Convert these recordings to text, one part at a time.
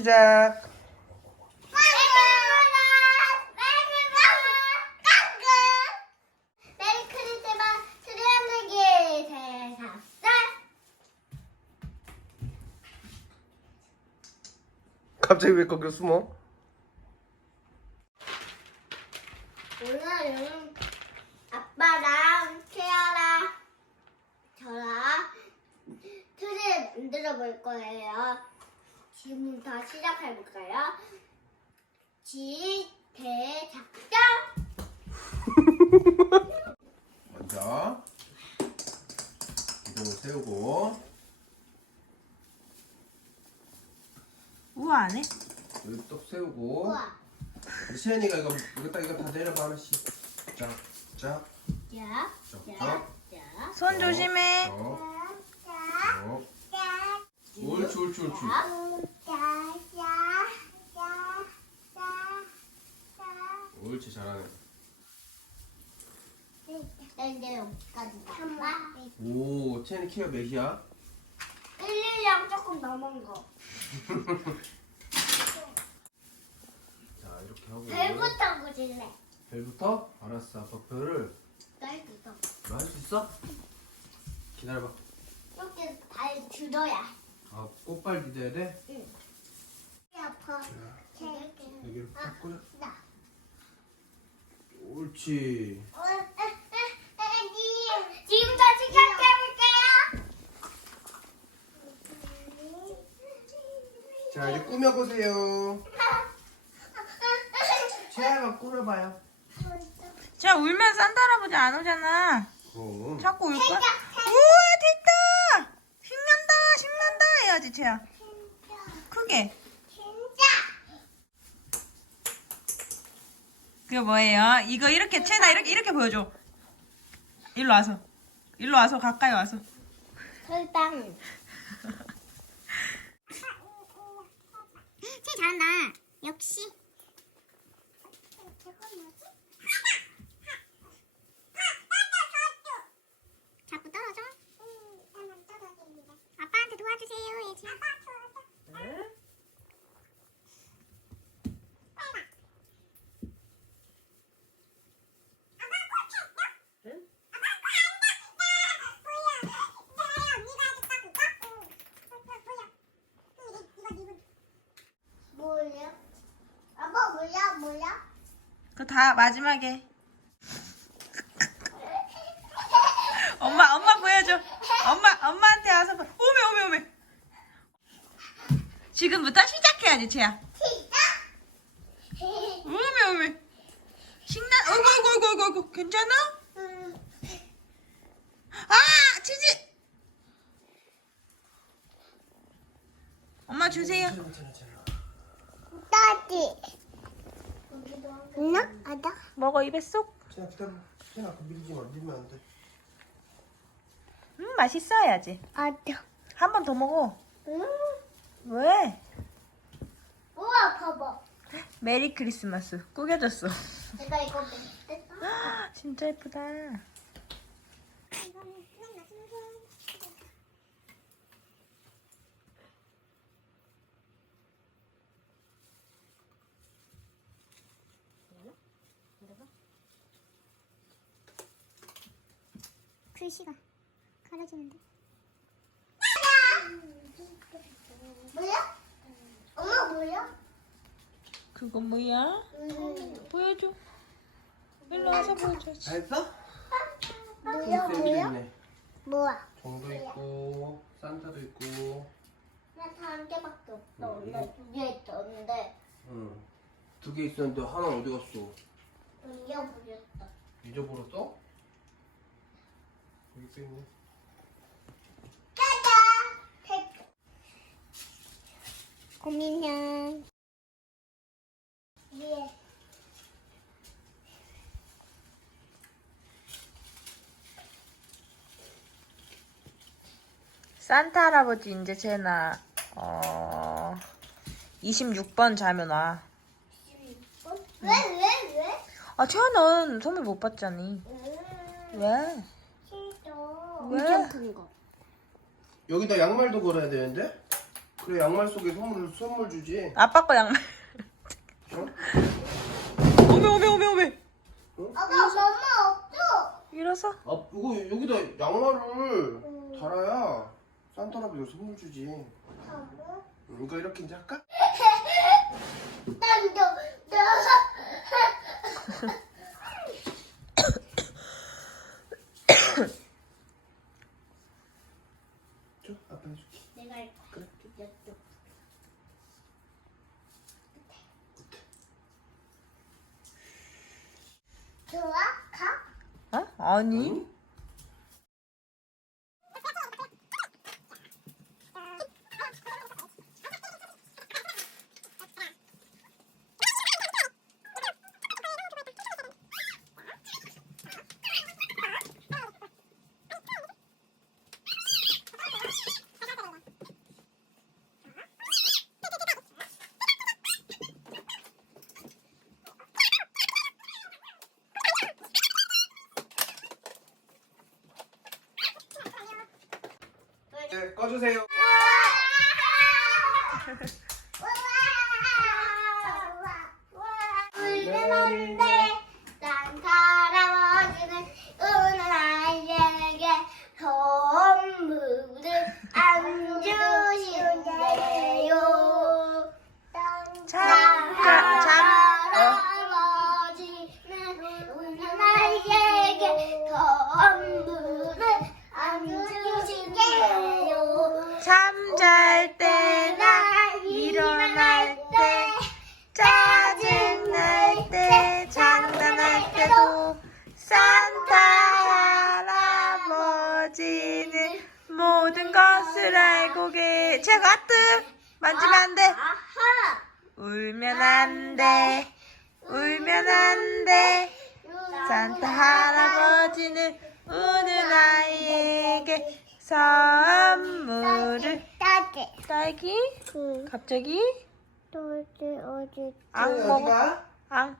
시작. 갑자기 왜 거기로 숨어? 오늘은 아빠랑 태아랑 저랑 틀을 만들어 볼 거예요. 지금부터 시작해 볼까요? 지대작전 먼저 기둥을 세우고. 우와 안 해? 여기 똑 세우고. 우와 우리 세연이가 이거 이거 딱 이거 다 내려봐 하나씩. 쫙쫙. 자, 쫙쫙. 자, 손 조심해. 쭉 옳지 옳지 옳지 옳지 잘하네 여기까지. 오 세연이 키가 몇이야? 1년 조금 넘은 거. 자 이렇게 하고 별부터 보실래? 별부터? 알았어 아빠 별을 별부터. 너할수 있어? 기다려봐 이렇게 발 들어야. 아 꽃발 기대야 돼? 아파. 여기로 딱 꽂아 나. 옳지 어, 지금부터 시작해 볼게요. 자 이제 꾸며보세요 채아가 꾸며봐요 자 울면 산타 할아버지 안 오잖아. 그럼 자꾸 울 거야? 우와 됐다. 신난다 신난다 해야지 채야. 크게. 그게 뭐예요? 이거 이렇게 채나 이렇게 이렇게 보여줘. 일로 와서. 일로 와서 가까이 와서. 설탕. 쟤 잘한다. 역시. 자꾸 떨어져? 아빠한테 도와주세요, 예지. 뭐야? 아빠 뭐야? 그거 다 마지막에. 엄마 엄마 보여줘. 엄마 엄마한테 와서 보. 오메 오메 오메. 지금부터 시작해야지 채야. 시작. 오메 오메. 신나. 어이구 어이구 어이구 어이구, 어이구 괜찮아? 아 치즈. 엄마 주세요. 따지. 있나? 아다. 먹어 입에 쏙. 기다려 채아 그 밀지 마 밀면 안 돼 음 맛있어야지. 아다. 한 번 더 먹어. 음. 왜? 우와 봐봐. 메리 크리스마스 꾸겨졌어. 내가 이거 뺐다. 아, 진짜 예쁘다. 글씨가 가려지는데. 뭐야? 엄마 뭐야? 그거 뭐야? 음. 보여줘. 일로 와서 보여줘. 다 했어? 뭐야 도 뭐야? 있네 뭐야? 종도 있고 산타도 있고 나다한 개밖에 없어. 원래 두개 있었는데 응 두 개 있었는데 하나 어디 갔어? 잃어버렸어. 잊어버렸어? 여기 있네! 고민형 위에 산타 할아버지 이제 쟤나 어 26번 자면 와. 왜, 왜, 왜? 아 채아는 선물 못 받잖니. 음, 왜? 큰 거. 여기다 양말도 걸어야 되는데? 그래 양말 속에 선물 선물 주지. 아빠 거 양말. 어? 오메 오메 오메 오메. 아빠 엄마 없어. 일어서. 아 이거 여기다 양말을 달아야 산타 할아버지가 선물 주지. 음, 이거 이렇게 이제 할까? 난도 나. 줘 아빠 해줄게. 내가 할 거야. 그래. 이쪽. 좋아? 가? 어? 아니. 네, 꺼주세요. 울면안돼 난 계 제가 하트 만지면 안 돼. 아하 울면 안 돼. 울면 안 돼. 산타 할아버지는 우는 아이에게 선물을 따뜻 딸기? 응 갑자기? 또 어디 어디 앙 어디 먹어. 가? 앙.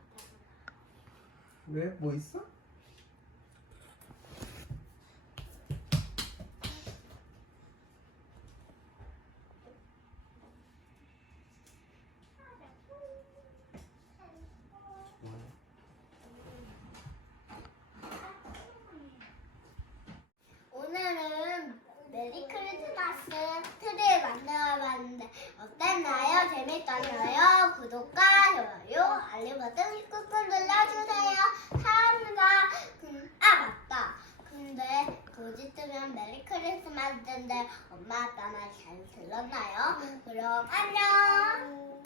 왜? 뭐 있어? 오늘은 메리 크리스마스 트리를 만들어봤는데 어땠나요? 재밌었나요? 구독과 좋아요, 알림 버튼 꾹꾹 눌러주세요. 사랑합니다. 음, 아 맞다. 근데 거짓 뜨면 메리 크리스마스인데 엄마 아빠 말 잘 들었나요? 그럼 안녕.